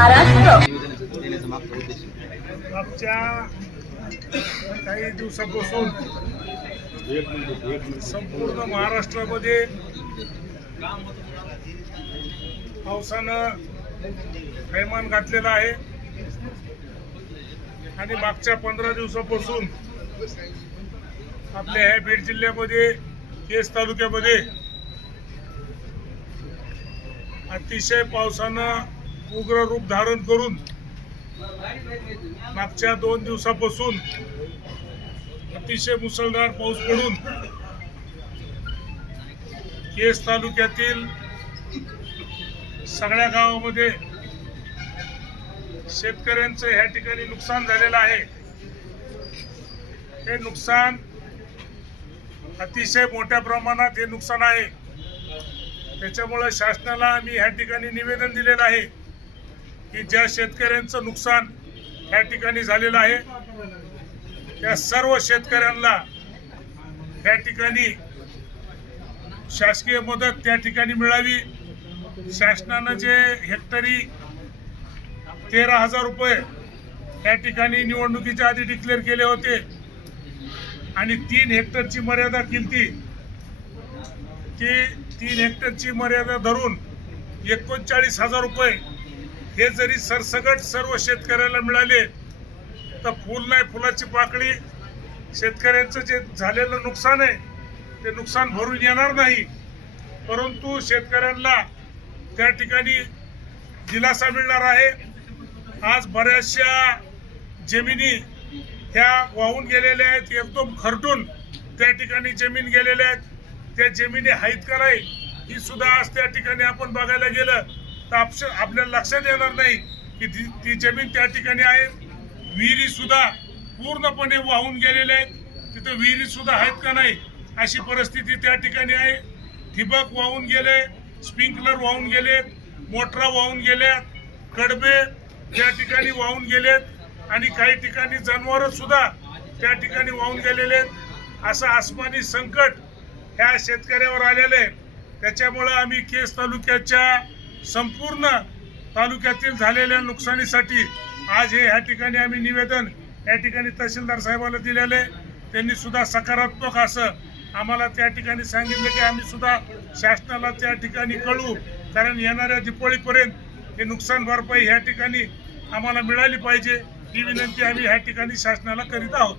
महाराष्ट्र. मागच्या काही दिवसापासून संपूर्ण महाराष्ट्रामध्ये पावसानं थैमान घातलेलं आहे. आणि मागच्या पंधरा दिवसापासून आपल्या ह्या बीड जिल्ह्यामध्ये केस तालुक्यामध्ये अतिशय पावसानं उग्र रूप धारण करून मागच्या दोन दिवसापासून अतिशय मुसळधार पाऊस पडून केस तालुक्यातील सगळ्या गावामध्ये शेतकऱ्यांचं ह्या ठिकाणी नुकसान झालेलं आहे. हे नुकसान अतिशय मोठ्या प्रमाणात हे नुकसान आहे. त्याच्यामुळे शासनाला आम्ही ह्या ठिकाणी निवेदन दिलेलं आहे. की ज्या शेतकऱ्यांचं नुकसान या ठिकाणी झालेलं आहे त्या सर्व शेतकऱ्यांना त्या ठिकाणी शासकीय मदत त्या ठिकाणी मिळावी. शासनानं जे हेक्टरी तेरा हजार रुपये त्या ठिकाणी निवडणुकीच्या आधी डिक्लेअर केले होते आणि तीन हेक्टरची मर्यादा किलती ती तीन हेक्टरची मर्यादा धरून एकोणचाळीस हजार रुपये हे जरी सरसगट सर्व शेतकऱ्याला मिळाले तर फुल नाही फुलाची पाकळी शेतकऱ्यांचं जे झालेलं नुकसान आहे ते नुकसान भरून येणार नाही. परंतु शेतकऱ्यांना त्या ठिकाणी दिलासा मिळणार आहे. आज बऱ्याचशा जमिनी ह्या वाहून गेलेल्या आहेत एकदम खरटून त्या ठिकाणी जमीन गेलेल्या आहेत. त्या जमिनी हाईत कराय ही सुद्धा आज त्या ठिकाणी आपण बघायला गेलं. तर आपल्याला लक्षात येणार नाही की ती ती जमीन त्या ठिकाणी आहे. विहिरी सुद्धा पूर्णपणे वाहून गेलेल्या आहेत. तिथं विहिरी सुद्धा आहेत का नाही अशी परिस्थिती त्या ठिकाणी आहे. ठिबक वाहून गेले स्प्रिंकलर वाहून गेले मोटरा वाहून गेल्या कडबे त्या ठिकाणी वाहून गेलेत आणि काही ठिकाणी जनावर सुद्धा त्या ठिकाणी वाहून गेलेले आहेत. असं आसमानी संकट ह्या शेतकऱ्यावर आलेलं आहे. त्याच्यामुळं आम्ही केस तालुक्याच्या संपूर्ण तालुक्यातील झालेल्या नुकसानीसाठी आज हे ह्या ठिकाणी आम्ही निवेदन या ठिकाणी तहसीलदार साहेबाला दिलेले त्यांनी सुद्धा सकारात्मक असं आम्हाला त्या ठिकाणी सांगितलं की आम्ही सुद्धा शासनाला त्या ठिकाणी कळवू. कारण येणाऱ्या दिपोळीपर्यंत हे नुकसान भरपाई ह्या ठिकाणी आम्हाला मिळाली पाहिजे. ही विनंती आम्ही ह्या ठिकाणी शासनाला करीत आहोत.